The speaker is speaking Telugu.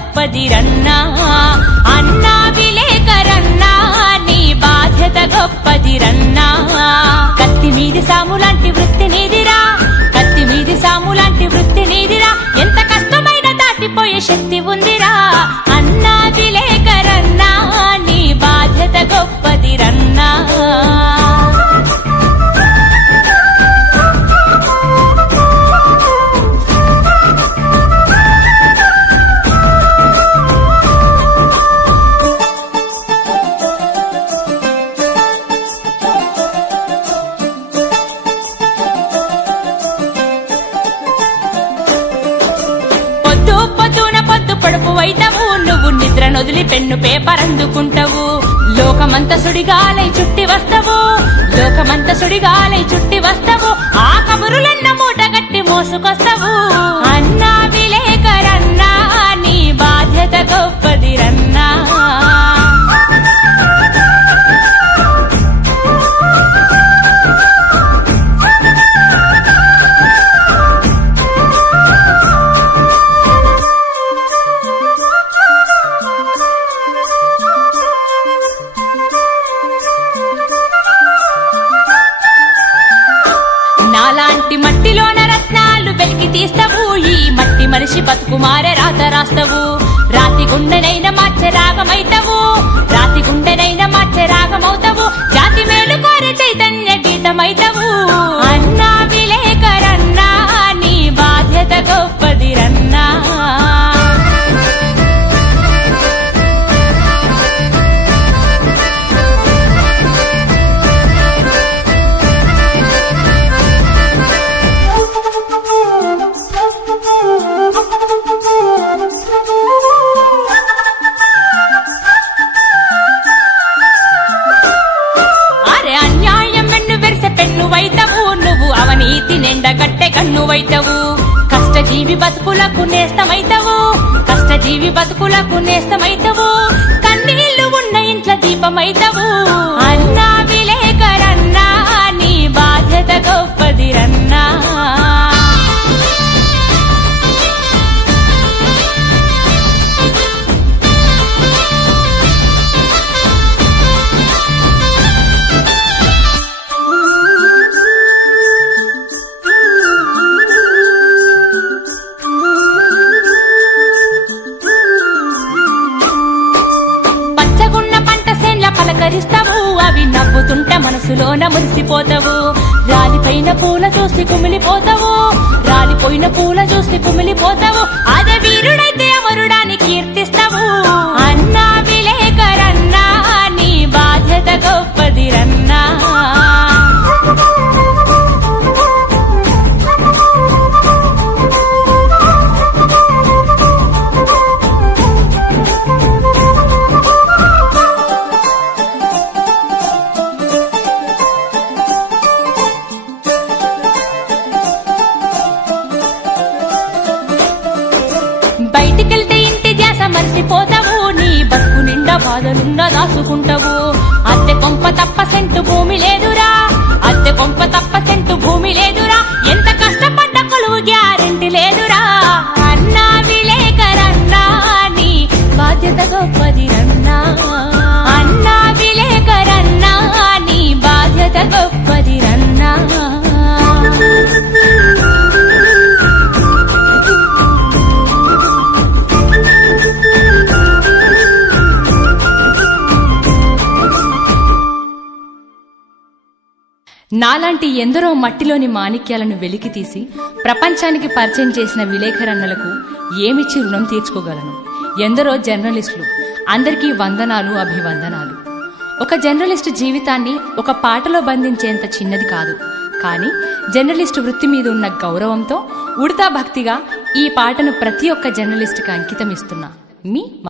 அப்பதிரன்னா నొదిలి పెన్ను పేపర్ అందుకుంటావు. లోకమంత సుడిగాలై చుట్టి వస్తావు. లోకమంత సుడిగాలై చుట్టి వస్తావు. ఆ కబురులన్న మూట గట్టి మోసుకొస్తావు. నాలాంటి మట్టిలోన రత్నాలు వెలికి తీస్తావు. ఈ మట్టి మనిషి బతుకుమారే రాత రాస్తావు. రాతి గుండెనైనా నిండగట్టె కష్టజీవి బతుకులకు నేస్తమైతవు. కష్టజీవి బతుకులకు నేస్తమైతవు. కన్నీళ్ళు ఉన్న ఇంట్లో దీపమైతవు. అన్నా విలే ధరిస్తావు అవి నవ్వుతుంటే మనసులోన మురిసిపోతావు. రాలిపోయిన పూల చూసి కుమిలిపోతావు రాలిపోయిన పూల చూసి కుమిలిపోతావు. అదే వీరుడైతే అమరుడానికి ధ్యాస నీ బతుకు నిండా బాధలున్నా దాచుకుంటావు. అద్దె కొంప తప్ప సెంటు భూమి లేదురా అద్దె కొంప తప్ప సెంటు భూమి లేదురా. నాలాంటి ఎందరో మట్టిలోని మాణిక్యాలను వెలికితీసి ప్రపంచానికి పరిచయం చేసిన విలేకరన్నలకు ఏమిచ్చి రుణం తీర్చుకోగలను? ఎందరో జర్నలిస్టులు అందరికీ వందనాలు అభివందనాలు. ఒక జర్నలిస్టు జీవితాన్ని ఒక పాటలో బంధించేంత చిన్నది కాదు. కానీ జర్నలిస్టు వృత్తి మీద ఉన్న గౌరవంతో ఉడతా భక్తిగా ఈ పాటను ప్రతి ఒక్క జర్నలిస్టుకి అంకితం ఇస్తున్నా మీ